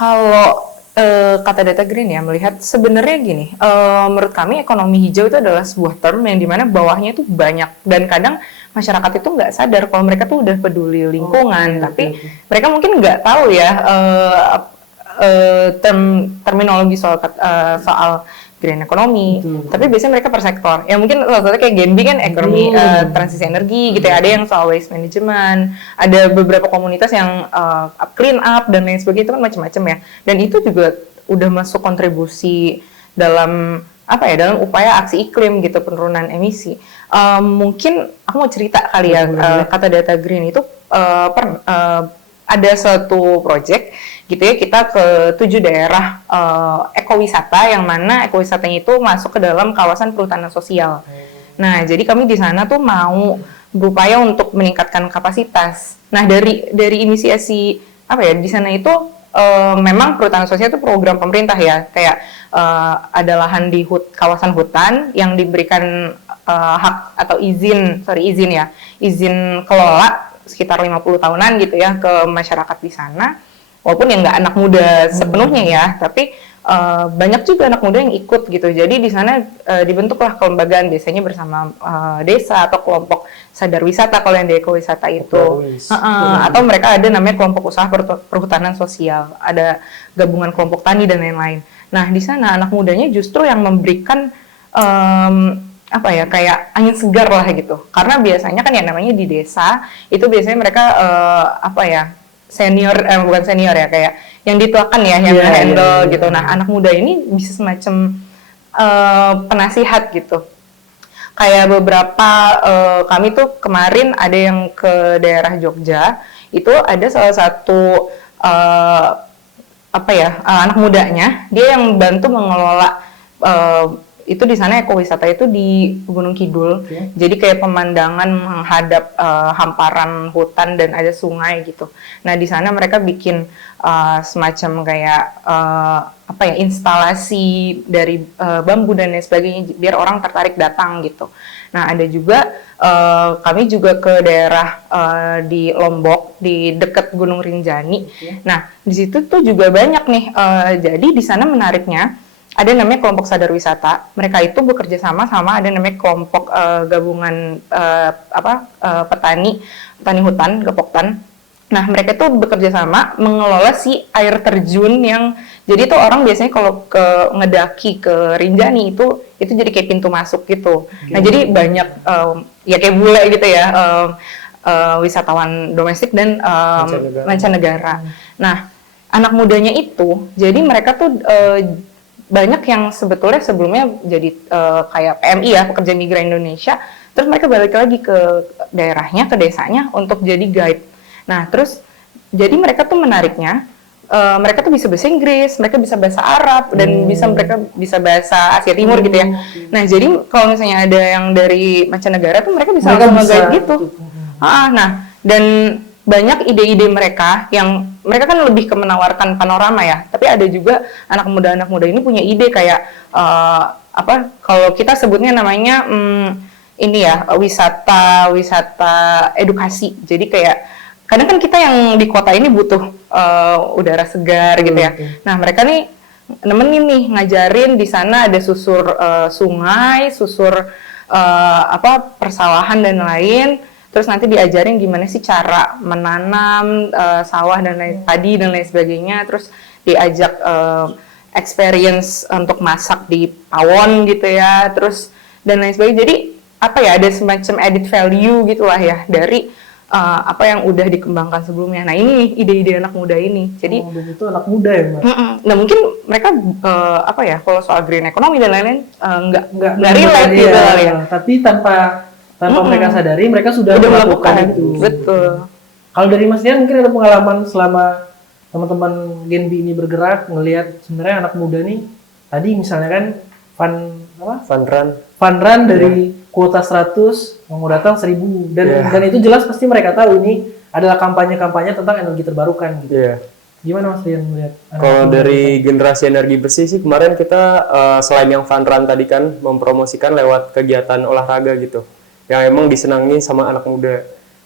Kalau kata Data Green ya melihat sebenarnya gini, menurut kami ekonomi hijau itu adalah sebuah term yang dimana bawahnya itu banyak dan kadang masyarakat itu nggak sadar kalau mereka tuh udah peduli lingkungan, tapi mereka mungkin nggak tahu ya terminologi soal green economy, tapi biasanya mereka per sektor. Ya mungkin salah satunya kayak Genbi kan ekonomi transisi energi gitu ya. Ada yang soal waste management, ada beberapa komunitas yang clean up dan lain sebagainya, itu kan macam-macam ya. Dan itu juga udah masuk kontribusi dalam apa ya, dalam upaya aksi iklim gitu, penurunan emisi. Mungkin aku mau cerita kali ya, kata Data Green itu ada suatu project gitu ya, kita ke 7 daerah ekowisata yang mana ekowisatanya itu masuk ke dalam kawasan perhutanan sosial. Nah, jadi kami di sana tuh mau berupaya untuk meningkatkan kapasitas. Nah, dari inisiasi apa ya, di sana itu memang perhutanan sosial itu program pemerintah ya, kayak ada lahan di kawasan hutan yang diberikan hak atau izin kelola sekitar 50 tahunan gitu ya ke masyarakat di sana. Walaupun yang nggak anak muda sepenuhnya ya, tapi banyak juga anak muda yang ikut gitu. Jadi di sana dibentuklah kelembagaan, biasanya bersama desa atau kelompok sadar wisata kalau yang di ekowisata itu. Atau mereka ada namanya kelompok usaha perhutanan sosial, ada gabungan kelompok tani dan lain-lain. Nah di sana anak mudanya justru yang memberikan apa ya, kayak angin segar lah gitu. Karena biasanya kan yang namanya di desa itu biasanya mereka apa ya, bukan senior ya, kayak yang dituakan ya, yang handle gitu. Nah, anak muda ini bisa semacam penasihat gitu. Kayak beberapa kami tuh kemarin ada yang ke daerah Jogja, itu ada salah satu apa ya, anak mudanya, dia yang bantu mengelola itu di sana ekowisata itu di Gunung Kidul. Jadi kayak pemandangan menghadap hamparan hutan dan ada sungai gitu. Nah di sana mereka bikin semacam kayak apa ya, instalasi dari bambu dan lain sebagainya biar orang tertarik datang gitu. Nah ada juga kami juga ke daerah di Lombok di dekat Gunung Rinjani. Nah di situ tuh juga banyak nih. Jadi di sana menariknya ada namanya kelompok sadar wisata. Mereka itu bekerja sama ada namanya kelompok gabungan petani hutan, Gepoktan. Nah, mereka itu bekerja sama mengelola si air terjun yang jadi tuh orang biasanya kalau ngedaki ke Rinjani itu jadi kayak pintu masuk gitu. Nah, jadi banyak ya kayak bule gitu ya, wisatawan domestik dan mancanegara. Nah, anak mudanya itu jadi mereka tuh banyak yang sebetulnya sebelumnya jadi kayak PMI ya, pekerja migran Indonesia, terus mereka balik lagi ke daerahnya, ke desanya untuk jadi guide. Nah, terus jadi mereka tuh menariknya, mereka tuh bisa bahasa Inggris, mereka bisa bahasa Arab, dan mereka bisa bahasa Asia Timur gitu ya. Nah, jadi kalau misalnya ada yang dari mancanegara tuh mereka bisa langsung nge-guide gitu. Nah, dan banyak ide-ide mereka yang mereka kan lebih ke menawarkan panorama ya, tapi ada juga anak muda ini punya ide kayak apa kalau kita sebutnya namanya ini ya, wisata edukasi. Jadi kayak kadang kan kita yang di kota ini butuh udara segar gitu ya. Nah mereka nih nemenin nih, ngajarin di sana ada susur sungai, susur persawahan dan lain. Terus nanti diajarin gimana sih cara menanam sawah dan padi dan lain sebagainya. Terus diajak experience untuk masak di pawon gitu ya. Terus dan lain sebagainya. Jadi apa ya, ada semacam added value gitulah ya dari apa yang udah dikembangkan sebelumnya. Nah ini ide-ide anak muda ini. Jadi itu anak muda ya Mbak? Nah mungkin mereka apa ya, kalau soal green economy dan lain-lain nggak relate gitu ya. Tapi tanpa mereka sadari, mereka sudah melakukan itu. Betul. Kalau dari Mas Dian mungkin ada pengalaman selama teman-teman Genbi ini bergerak, ngelihat sebenarnya anak muda nih, tadi misalnya kan fun run dari kuota 100, yang mau datang 1000, dan itu jelas pasti mereka tahu ini adalah kampanye-kampanye tentang energi terbarukan gitu. Gimana Mas Rian melihat anak Kalau muda dari kita? generasi energi bersih sih kemarin kita selain yang fun run tadi kan mempromosikan lewat kegiatan olahraga gitu yang emang disenangi sama anak muda.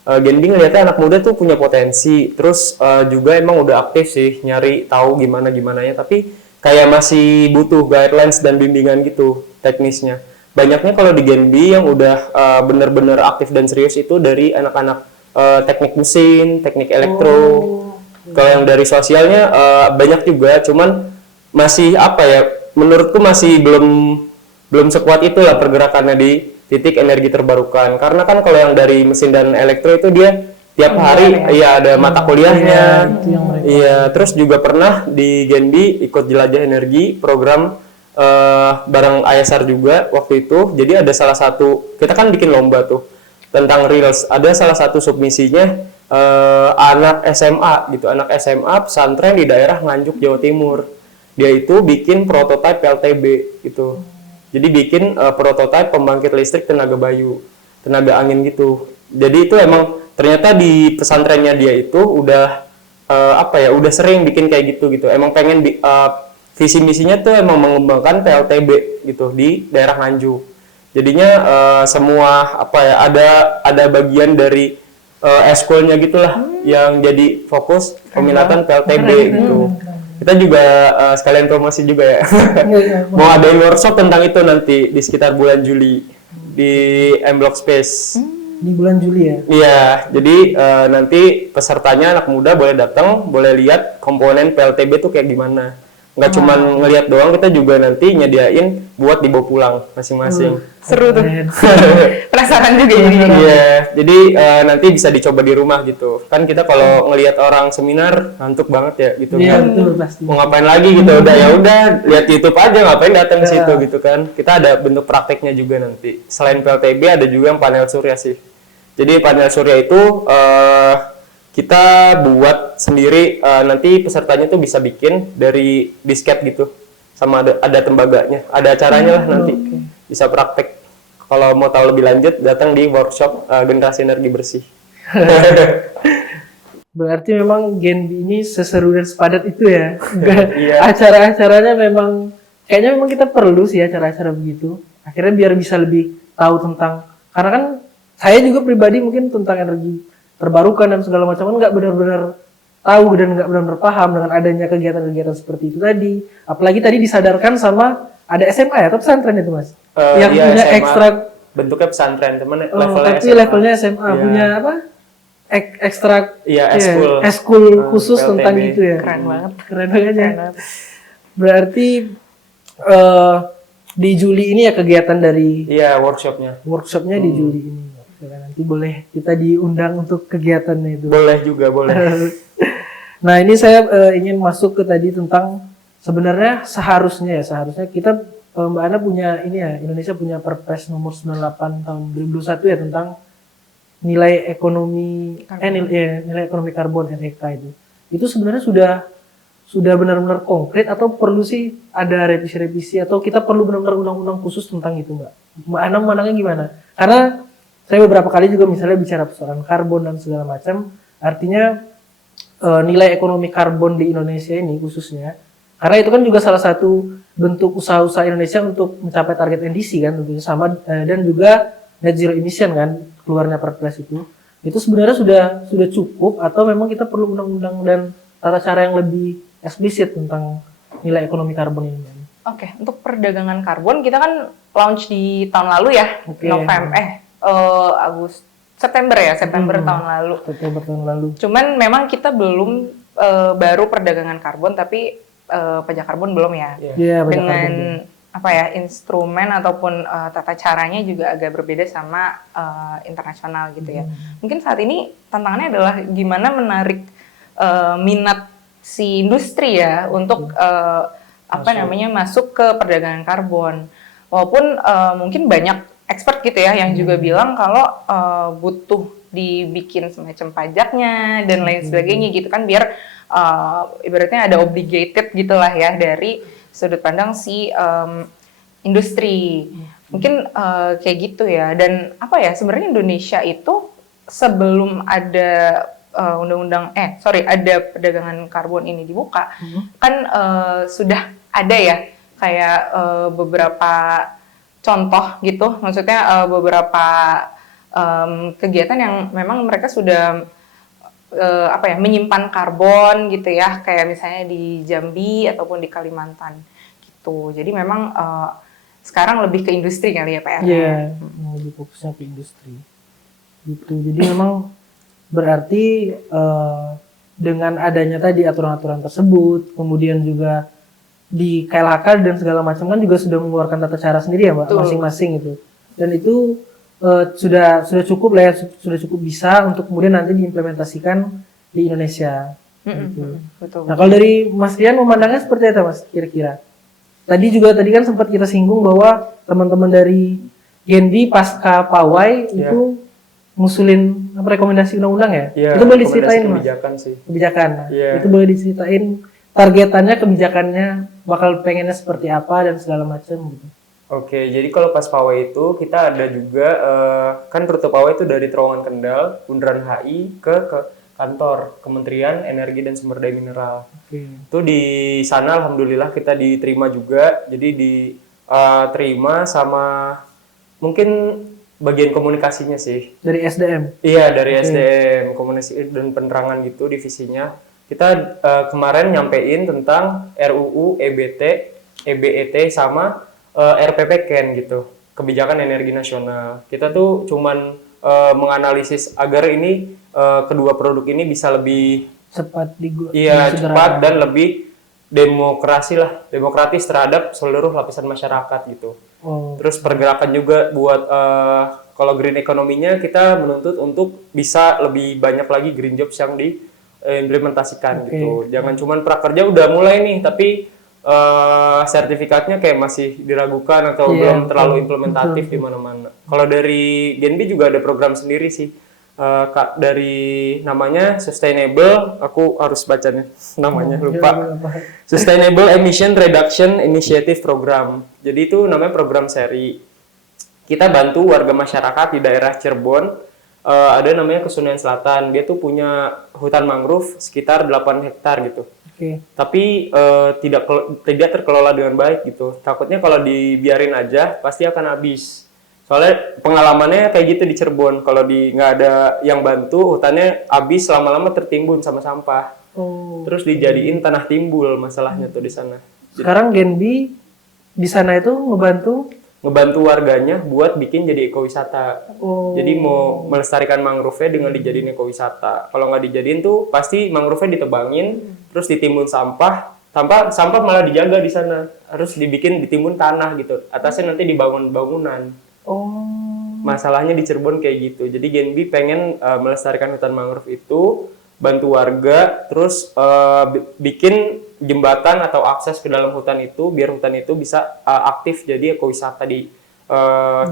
Genbi ngeliatnya anak muda tuh punya potensi, terus juga emang udah aktif sih nyari tahu gimana gimananya, tapi kayak masih butuh guidelines dan bimbingan gitu teknisnya. Banyaknya kalau di Genbi yang udah bener-bener aktif dan serius itu dari anak-anak teknik mesin, teknik elektro. Kalau yang dari sosialnya banyak juga, cuman masih apa ya? Menurutku masih belum sekuat itulah pergerakannya di titik energi terbarukan. Karena kan kalau yang dari mesin dan elektro itu dia tiap hari ya ada mata kuliahnya. Itu yang mereka. Iya, terus juga pernah di Genbi ikut jelajah energi program bareng ISR juga waktu itu. Jadi ada salah satu kita kan bikin lomba tuh tentang reels. Ada salah satu submisinya anak SMA gitu, anak SMA pesantren di daerah Nganjuk Jawa Timur. Dia itu bikin prototipe PLTB gitu. Jadi bikin prototipe pembangkit listrik tenaga bayu, tenaga angin gitu. Jadi itu emang ternyata di pesantrennya dia itu udah udah sering bikin kayak gitu. Emang pengen visi misinya tuh emang mengembangkan PLTB gitu di daerah Nganjuk. Jadinya semua ada bagian dari eskulnya gitulah yang jadi fokus peminatan PLTB gitu. Kita juga sekalian promosi juga ya. Mau adain workshop tentang itu nanti di sekitar bulan Juli di M Block Space. Di bulan Juli ya. Iya, jadi nanti pesertanya anak muda boleh datang, boleh lihat komponen PLTB tuh kayak gimana. Nggak cuma ngelihat doang, kita juga nanti nyediain buat dibawa pulang masing-masing. Seru tuh. Keren. Penasaran juga jadi. Iya, jadi nanti bisa dicoba di rumah gitu. Kan kita kalau ngelihat orang seminar ngantuk banget ya gitu Iya kan. betul pasti. Mau ngapain lagi gitu, udah ya udah lihat YouTube aja, ngapain datang ke situ gitu kan. Kita ada bentuk prakteknya juga nanti. Selain PLTB ada juga yang panel surya sih. Jadi panel surya itu kita buat sendiri, nanti pesertanya tuh bisa bikin dari disket gitu. Sama ada tembaganya, ada acaranya lah nanti. Bisa praktek. Kalau mau tahu lebih lanjut, datang di workshop generasi energi bersih. Berarti memang Genbi ini seseru dan sepadat itu ya. Iya. Acara-acaranya memang kayaknya memang kita perlu sih acara-acara begitu. Akhirnya biar bisa lebih tahu tentang, karena kan saya juga pribadi mungkin tentang energi terbarukan dan segala macam kan nggak benar-benar tahu dan nggak benar-benar paham dengan adanya kegiatan-kegiatan seperti itu tadi. Apalagi tadi disadarkan sama ada SMA ya atau pesantren itu Mas? Yang Iya, punya SMA. ekstra, Bentuknya pesantren, temen oh, levelnya tapi SMA. levelnya SMA Iya. punya apa? Ekstra Iya, ya, eskul. eskul khusus PLTB. tentang itu ya. Keren banget. Keren banget ya. Keren banget. Berarti di Juli ini ya kegiatan dari Iya, workshopnya. workshopnya di Juli ini. Oke, nanti boleh kita diundang untuk kegiatannya itu. Boleh juga, boleh. Nah ini saya ingin masuk ke tadi tentang sebenarnya seharusnya kita Mbak Ana punya ini ya, Indonesia punya Perpres nomor 98 tahun 2021 ya tentang nilai ekonomi nilai ekonomi karbon NEK itu. Itu sebenarnya sudah benar-benar konkret atau perlu sih ada revisi-revisi atau kita perlu benar-benar undang-undang khusus tentang itu Mbak? Mbak Ana memandangnya gimana? Karena saya beberapa kali juga misalnya bicara persoalan karbon dan segala macam, artinya nilai ekonomi karbon di Indonesia ini khususnya, karena itu kan juga salah satu bentuk usaha-usaha Indonesia untuk mencapai target NDC kan tentunya sama dan juga net zero emission kan keluarnya Perpres itu sebenarnya sudah cukup atau memang kita perlu undang-undang dan tata cara yang lebih eksplisit tentang nilai ekonomi karbon ini. Oke, untuk perdagangan karbon kita kan launch di tahun lalu ya, Oke. September tahun lalu. September tahun lalu. Cuman memang kita belum baru perdagangan karbon, tapi pajak karbon belum ya. Iya, banyak Dengan karbon. instrumen ataupun tata caranya juga agak berbeda sama internasional gitu ya. Mungkin saat ini tantangannya adalah gimana menarik minat si industri ya untuk masuk ke perdagangan karbon. Walaupun mungkin banyak expert gitu ya yang juga bilang kalau butuh dibikin semacam pajaknya dan lain sebagainya gitu kan biar ibaratnya ada obligated gitulah ya dari sudut pandang si industri. Mungkin kayak gitu ya. Dan sebenarnya Indonesia itu sebelum ada ada perdagangan karbon ini dibuka, kan sudah ada ya kayak beberapa contoh gitu, maksudnya beberapa kegiatan yang memang mereka sudah menyimpan karbon gitu ya, kayak misalnya di Jambi ataupun di Kalimantan gitu. Jadi memang sekarang lebih ke industri kali ya PR-nya. Iya, lebih fokusnya ke industri. Gitu. Jadi memang berarti dengan adanya tadi aturan-aturan tersebut, kemudian juga di KLHK dan segala macam kan juga sudah mengeluarkan tata cara sendiri ya Mbak, masing-masing itu. Dan itu sudah cukup lah ya, sudah cukup bisa untuk kemudian nanti diimplementasikan di Indonesia. Gitu. Betul. Nah kalau dari Mas Rian memandangnya seperti apa Mas kira-kira? Tadi kan sempat kita singgung bahwa teman-teman dari Genbi pasca Pawai itu ngusulin rekomendasi undang-undang ya? Itu boleh diceritain Mas? Kebijakan sih. Kebijakan. Nah, itu boleh diceritain targetannya, kebijakannya bakal pengennya seperti apa dan segala macam gitu. Oke, jadi kalau pas Pawai itu kita ada juga kan rute Pawai itu dari Terowongan Kendal, Bundaran HI ke kantor Kementerian Energi dan Sumber Daya Mineral. Itu di sana alhamdulillah kita diterima juga. Jadi diterima sama mungkin bagian komunikasinya sih. Dari SDM? Iya, dari SDM, komunikasi dan penerangan gitu divisinya. Kita kemarin nyampein tentang RUU EBT, EBET sama RPPKN gitu, kebijakan energi nasional. Kita tuh cuman menganalisis agar ini kedua produk ini bisa lebih cepat cepat dan lebih demokratis terhadap seluruh lapisan masyarakat gitu. Terus pergerakan juga buat kalau green economy-nya kita menuntut untuk bisa lebih banyak lagi green jobs yang diimplementasikan gitu. Jangan cuman prakerja udah mulai nih tapi sertifikatnya kayak masih diragukan atau belum terlalu implementatif di mana-mana. Kalau dari Genbi juga ada program sendiri sih, dari namanya Sustainable, aku harus bacanya namanya lupa. Sustainable Emission Reduction Initiative Program. Jadi itu namanya program seri. Kita bantu warga masyarakat di daerah Cirebon. Ada namanya Kesunayan Selatan. Dia tuh punya hutan mangrove sekitar 8 hektar gitu. Tapi tidak terkelola dengan baik gitu. Takutnya kalau dibiarin aja pasti akan habis. Soalnya pengalamannya kayak gitu di Cirebon. Kalau nggak ada yang bantu, hutannya habis lama-lama tertimbun sama sampah. Terus dijadiin tanah timbul masalahnya tuh di sana. Sekarang Genbi di sana itu ngebantu warganya buat bikin jadi ekowisata. Jadi mau melestarikan mangrove-nya dengan dijadiin ekowisata. Kalau nggak dijadiin tuh pasti mangrove-nya ditebangin, terus ditimbun sampah malah dijaga di sana. Harus ditimbun tanah gitu. Atasnya nanti dibangun bangunan. Masalahnya di Cirebon kayak gitu. Jadi Genbi pengen melestarikan hutan mangrove itu, bantu warga, terus bikin jembatan atau akses ke dalam hutan itu biar hutan itu bisa aktif jadi ekowisata di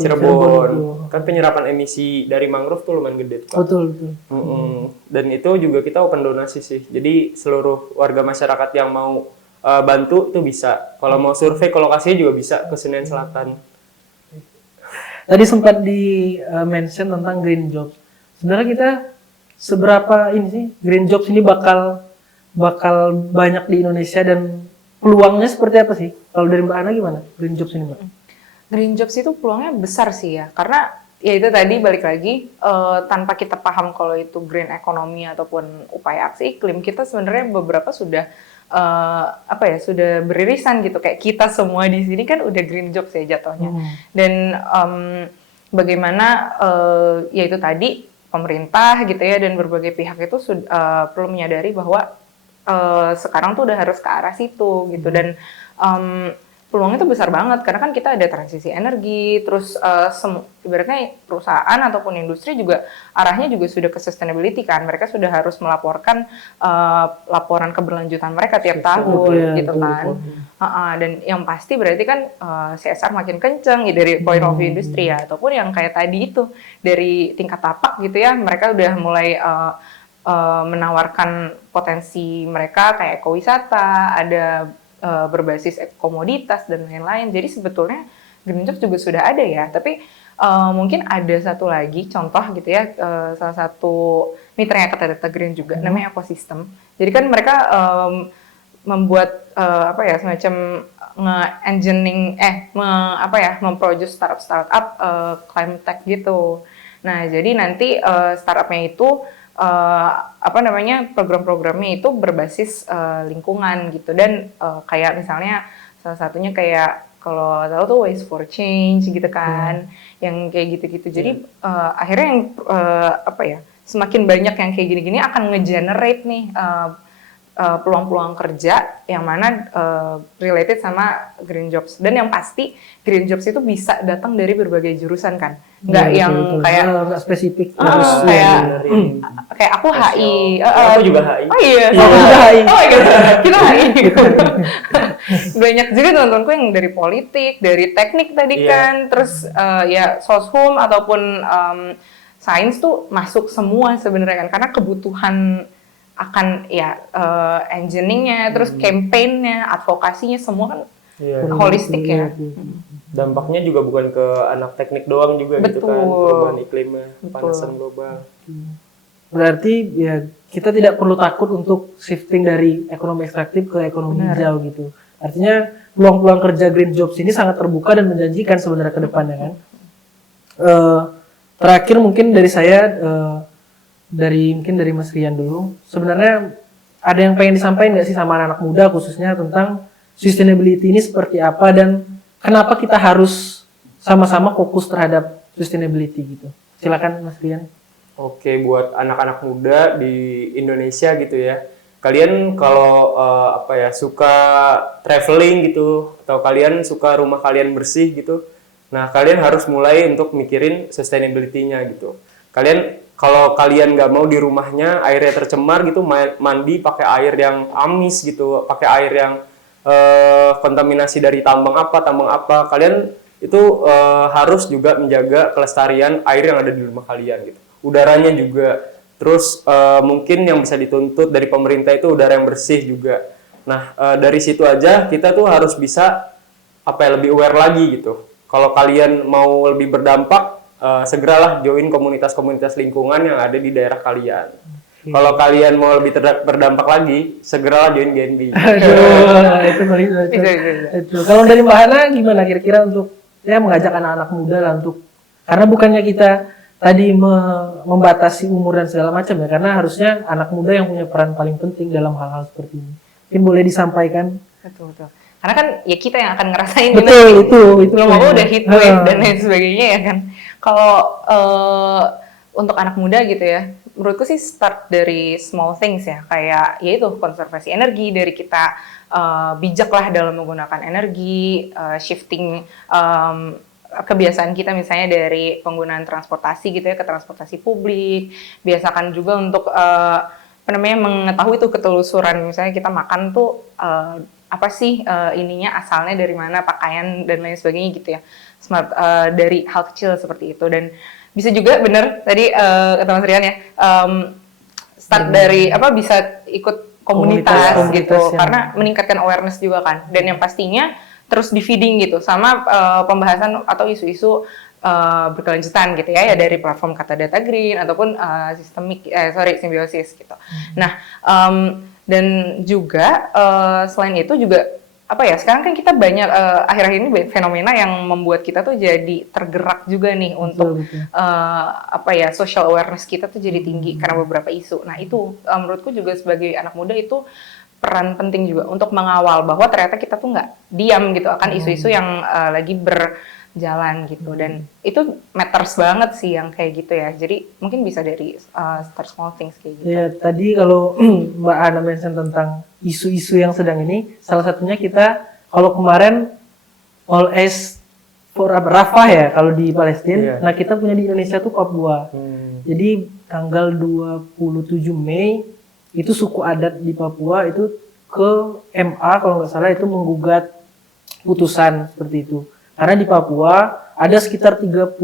Cirebon. Kan penyerapan emisi dari mangrove tuh lumayan gede tuh. Betul. Dan itu juga kita open donasi sih. Jadi seluruh warga masyarakat yang mau bantu tuh bisa. Kalau mau survei ke lokasinya juga bisa ke Senayan Selatan. Tadi sempat di mention tentang green jobs. Sebenarnya kita seberapa ini sih green jobs ini bakal banyak di Indonesia dan peluangnya seperti apa sih? Kalau dari Mbak Ana gimana green jobs ini Mbak? Green jobs itu peluangnya besar sih ya, karena ya itu tadi balik lagi tanpa kita paham kalau itu green economy ataupun upaya aksi iklim, kita sebenarnya beberapa sudah sudah beririsan gitu, kayak kita semua di sini kan udah green jobs ya jatuhnya. Dan bagaimana ya itu tadi pemerintah gitu ya dan berbagai pihak itu perlu menyadari bahwa sekarang tuh udah harus ke arah situ gitu. Dan peluangnya itu besar banget karena kan kita ada transisi energi, terus ibaratnya perusahaan ataupun industri juga arahnya juga sudah ke sustainability kan. Mereka sudah harus melaporkan laporan keberlanjutan mereka tiap tahun gitu kan. Dan yang pasti berarti kan CSR makin kenceng ya, dari point of view industri ya, ataupun yang kayak tadi itu dari tingkat tapak gitu ya, mereka udah mulai menawarkan potensi mereka kayak ekowisata, ada berbasis komoditas dan lain-lain. Jadi sebetulnya green jobs juga sudah ada ya, tapi mungkin ada satu lagi contoh gitu ya, salah satu mitranya Kata Data Green juga, namanya ekosistem. Jadi kan mereka membuat apa ya, semacam nge-engineering memproduce startup climate tech gitu. Nah, jadi nanti startupnya itu program-programnya itu berbasis lingkungan gitu, dan kayak misalnya salah satunya kayak kalau tahu tuh Waste for Change gitu kan, yang kayak gitu-gitu. Jadi akhirnya yang semakin banyak yang kayak gini-gini akan nge-generate nih peluang-peluang kerja yang mana related sama green jobs, dan yang pasti green jobs itu bisa datang dari berbagai jurusan kan, nggak yang kayak nggak spesifik kayak aku HI, aku juga HI. Oh iya, HI. Oh my God, kita HI. Banyak juga teman-temanku yang dari politik, dari teknik tadi kan, terus ya soshum ataupun sains tuh masuk semua sebenarnya kan, karena kebutuhan akan engineering-nya, terus campaign-nya, advokasinya semua kan holistik ya. Dampaknya juga bukan ke anak teknik doang juga gitu kan, perubahan iklimnya, pemanasan global. Berarti ya kita tidak perlu takut untuk shifting dari ekonomi ekstraktif ke ekonomi hijau gitu. Artinya peluang-peluang kerja green jobs ini sangat terbuka dan menjanjikan sebenarnya ke depannya kan. Terakhir mungkin dari saya, dari Mas Rian dulu, sebenarnya ada yang pengen disampaikan nggak sih sama anak muda khususnya tentang sustainability ini seperti apa dan kenapa kita harus sama-sama fokus terhadap sustainability gitu. Silakan Mas Rian. Oke, buat anak-anak muda di Indonesia gitu ya, kalian kalau suka traveling gitu, atau kalian suka rumah kalian bersih gitu, nah kalian harus mulai untuk mikirin sustainability-nya gitu. Kalau kalian nggak mau di rumahnya airnya tercemar gitu, mandi pakai air yang amis gitu, pakai air yang kontaminasi dari tambang apa, kalian itu harus juga menjaga kelestarian air yang ada di rumah kalian gitu. Udaranya juga, terus mungkin yang bisa dituntut dari pemerintah itu udara yang bersih juga. Nah, dari situ aja kita tuh harus bisa lebih aware lagi gitu. Kalau kalian mau lebih berdampak, segeralah join komunitas-komunitas lingkungan yang ada di daerah kalian. Kalau kalian mau lebih berdampak lagi, segeralah join GNB. Itu. Kalau dari Mbak Hana gimana kira-kira untuk mengajak anak-anak muda lah karena bukannya kita tadi membatasi umur dan segala macam ya, karena harusnya anak muda yang punya peran paling penting dalam hal-hal seperti ini. Mungkin boleh disampaikan. Betul. Karena kan ya kita yang akan ngerasain itu belum mau udah heat wave dan lain sebagainya ya kan. Kalau untuk anak muda gitu ya, menurutku sih start dari small things ya, kayak yaitu konservasi energi, dari kita bijak lah dalam menggunakan energi, shifting kebiasaan kita misalnya dari penggunaan transportasi gitu ya ke transportasi publik. Biasakan juga untuk mengetahui tuh ketelusuran, misalnya kita makan tuh apa sih ininya asalnya dari mana, pakaian dan lain sebagainya gitu ya. Smart dari hal kecil seperti itu. Dan bisa juga bener tadi kata Mas Rian ya, start dari bisa ikut komunitas gitu ya. Karena meningkatkan awareness juga kan, dan yang pastinya terus di feeding gitu sama pembahasan atau isu-isu berkelanjutan gitu ya dari platform Kata Data Green ataupun simbiosis gitu. Nah, dan juga selain itu juga sekarang kan kita banyak akhir-akhir ini fenomena yang membuat kita tuh jadi tergerak juga nih untuk social awareness kita tuh jadi tinggi karena beberapa isu. Nah itu menurutku juga sebagai anak muda itu peran penting juga untuk mengawal bahwa ternyata kita tuh nggak diam gitu akan isu-isu yang lagi berjalan gitu, dan itu matters banget sih yang kayak gitu ya. Jadi mungkin bisa dari start small things kayak gitu. Ya tadi kalau Mbak Ana mention tentang isu-isu yang sedang ini, salah satunya kita kalau kemarin All As for Rafah ya kalau di Palestina, nah kita punya di Indonesia tuh Papua. Jadi tanggal 27 Mei itu suku adat di Papua itu ke MA kalau nggak salah itu menggugat putusan seperti itu. Karena di Papua ada sekitar 36.000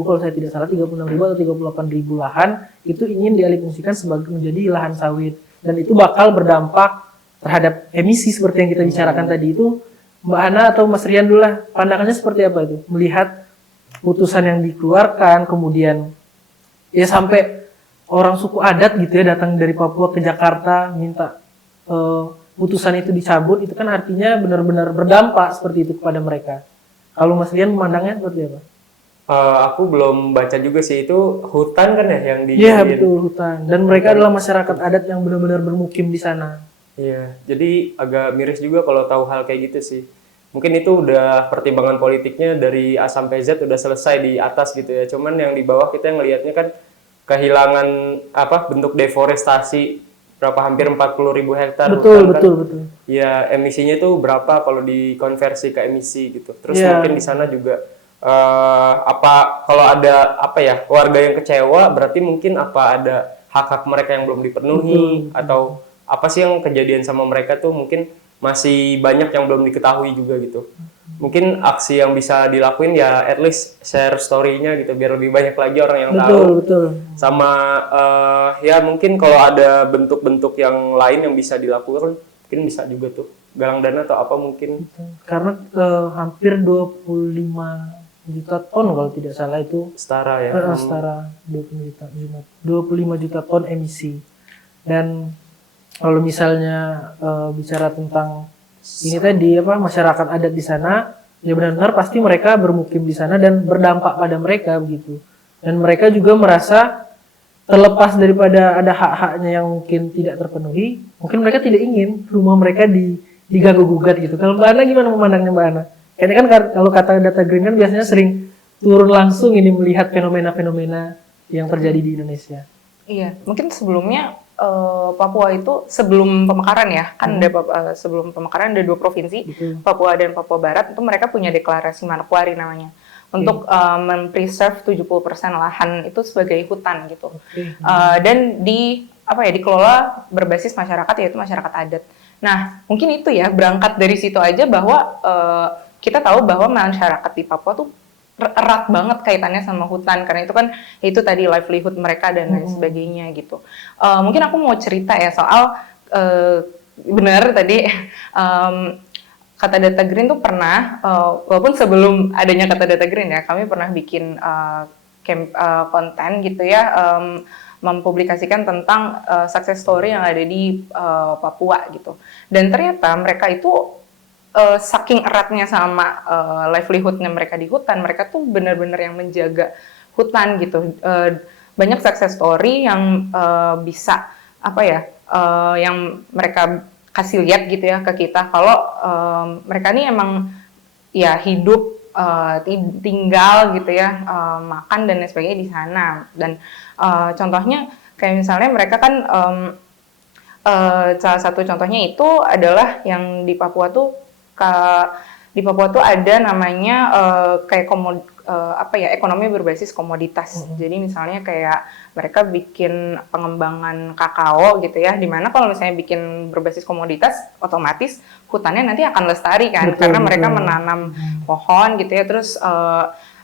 kalau saya tidak salah 36.000 atau 38.000 lahan itu ingin dialihfungsikan sebagai menjadi lahan sawit, dan itu bakal berdampak terhadap emisi seperti yang kita bicarakan tadi itu. Mbak Ana atau Mas Rian dulu lah, pandangannya seperti apa itu melihat putusan yang dikeluarkan, kemudian ya sampai orang suku adat gitu ya datang dari Papua ke Jakarta minta putusan itu dicabut, itu kan artinya benar-benar berdampak seperti itu kepada mereka. Kalau Mas Lian memandangnya seperti apa? Aku belum baca juga sih, itu hutan kan ya yang di. Iya betul, hutan. Dan mereka adalah masyarakat adat yang benar-benar bermukim di sana. Iya, jadi agak miris juga kalau tahu hal kayak gitu sih. Mungkin itu udah pertimbangan politiknya dari A sampai Z udah selesai di atas gitu ya. Cuman yang di bawah kita ngelihatnya kan kehilangan bentuk deforestasi berapa hampir 40.000 hektar Betul, hutan kan. betul. Ya emisinya tuh berapa kalau dikonversi ke emisi gitu. Terus Iya. mungkin di sana juga kalau ada warga yang kecewa, berarti mungkin ada hak-hak mereka yang belum dipenuhi, atau apa sih yang kejadian sama mereka tuh mungkin masih banyak yang belum diketahui juga gitu. Mungkin aksi yang bisa dilakuin ya at least share story-nya gitu biar lebih banyak lagi orang yang tahu. Betul. Sama ya mungkin kalau ada bentuk-bentuk yang lain yang bisa dilakukan mungkin bisa juga tuh galang dana atau apa mungkin. Karena hampir 25 juta ton kalau tidak salah itu Setara ya. setara 25 juta ton emisi. Dan kalau misalnya bicara tentang ini tadi masyarakat adat di sana, ya benar-benar pasti mereka bermukim di sana dan berdampak pada mereka begitu. Dan mereka juga merasa terlepas daripada ada hak-haknya yang mungkin tidak terpenuhi, mungkin mereka tidak ingin rumah mereka diganggu gugat gitu. Kalau Mbak Ana gimana memandangnya Mbak Ana? Kayaknya kan kalau kata Data Green kan biasanya sering turun langsung ini melihat fenomena-fenomena yang terjadi di Indonesia. Iya, mungkin sebelumnya Papua itu sebelum pemekaran ya, kan ada sebelum pemekaran ada 2 provinsi, Papua dan Papua Barat, itu mereka punya deklarasi Manokwari namanya, untuk mempreserve 70% lahan itu sebagai hutan gitu. Dan dikelola berbasis masyarakat, yaitu masyarakat adat. Nah, mungkin itu ya, berangkat dari situ aja bahwa kita tahu bahwa masyarakat di Papua tuh erat banget kaitannya sama hutan, karena itu kan itu tadi livelihood mereka dan lain sebagainya gitu. Mungkin aku mau cerita ya soal benar tadi kata Data Green tuh pernah walaupun sebelum adanya kata Data Green ya, kami pernah bikin konten gitu ya, mempublikasikan tentang success story yang ada di Papua gitu. Dan ternyata mereka itu saking eratnya sama livelihoodnya mereka di hutan, mereka tuh benar-benar yang menjaga hutan gitu. Banyak success story yang bisa yang mereka kasih lihat gitu ya ke kita kalau mereka ini emang ya hidup tinggal gitu ya, makan dan lain sebagainya di sana. Dan contohnya kayak misalnya mereka kan salah satu contohnya itu adalah yang di Papua tuh ada namanya kayak ekonomi berbasis komoditas. Jadi misalnya kayak mereka bikin pengembangan kakao gitu ya, dimana kalau misalnya bikin berbasis komoditas, otomatis hutannya nanti akan lestari kan, karena mereka menanam pohon gitu ya, terus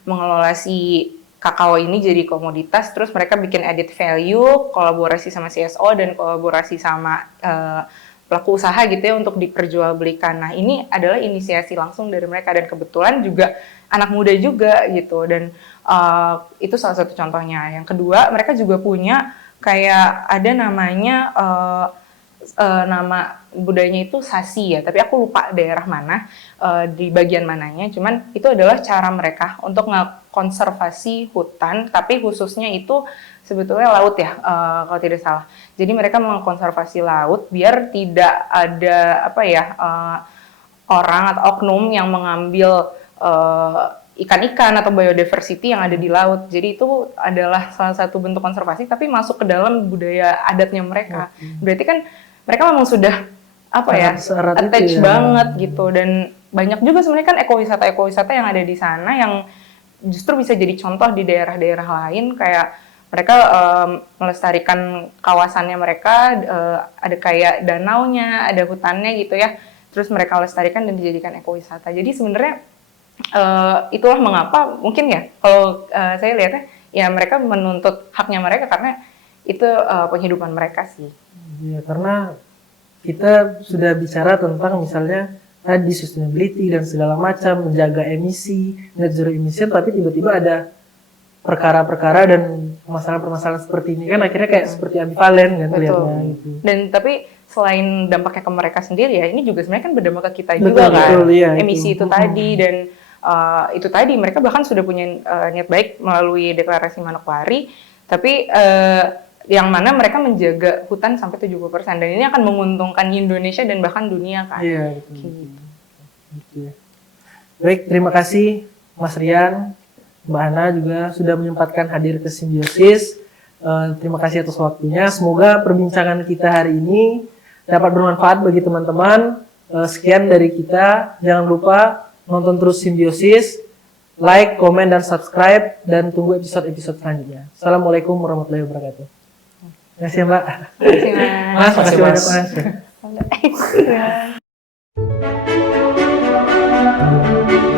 mengelola si kakao ini jadi komoditas, terus mereka bikin added value, kolaborasi sama CSO dan kolaborasi sama pelaku usaha gitu ya untuk diperjualbelikan. Nah, ini adalah inisiasi langsung dari mereka, dan kebetulan juga anak muda juga gitu, dan itu salah satu contohnya. Yang kedua, mereka juga punya kayak ada namanya nama budayanya itu sasi ya, tapi aku lupa daerah mana, di bagian mananya, cuman itu adalah cara mereka untuk ngekonservasi hutan, tapi khususnya itu sebetulnya laut ya, kalau tidak salah. Jadi mereka mengkonservasi laut biar tidak ada orang atau oknum yang mengambil ikan-ikan atau biodiversity yang ada di laut. Jadi itu adalah salah satu bentuk konservasi, tapi masuk ke dalam budaya adatnya mereka. Berarti kan mereka memang sudah attach banget gitu. Dan banyak juga sebenarnya kan ekowisata yang ada di sana yang justru bisa jadi contoh di daerah-daerah lain, kayak mereka melestarikan kawasannya mereka, ada kayak danaunya, ada hutannya gitu ya, terus mereka lestarikan dan dijadikan ekowisata. Jadi sebenarnya itulah mengapa mungkin ya kalau saya lihatnya ya mereka menuntut haknya mereka karena itu penghidupan mereka sih. Ya, karena kita sudah bicara tentang misalnya tadi sustainability dan segala macam, menjaga emisi, net zero emission, tapi tiba-tiba ada perkara-perkara dan permasalahan-permasalahan seperti ini kan akhirnya kayak seperti ambivalen kan kelihatannya gitu. Dan tapi selain dampaknya ke mereka sendiri ya, ini juga sebenarnya kan berdampak ke kita Betul, juga kan. betul, iya, Emisi itu tadi dan itu tadi mereka bahkan sudah punya niat baik melalui deklarasi Manokwari, tapi yang mana mereka menjaga hutan sampai 70% dan ini akan menguntungkan Indonesia dan bahkan dunia kan. Iya, betul. Gitu. Gitu ya. Baik, terima kasih Mas Rian, Mbak Hana juga sudah menyempatkan hadir ke Simbiosis. Terima kasih atas waktunya. Semoga perbincangan kita hari ini dapat bermanfaat bagi teman-teman. Sekian dari kita. Jangan lupa nonton terus Simbiosis, like, komen, dan subscribe, dan tunggu episode-episode selanjutnya. Assalamualaikum warahmatullahi wabarakatuh. Terima kasih Mbak. Terima kasih, Mas. Mas, makasih banyak Mas. Mas.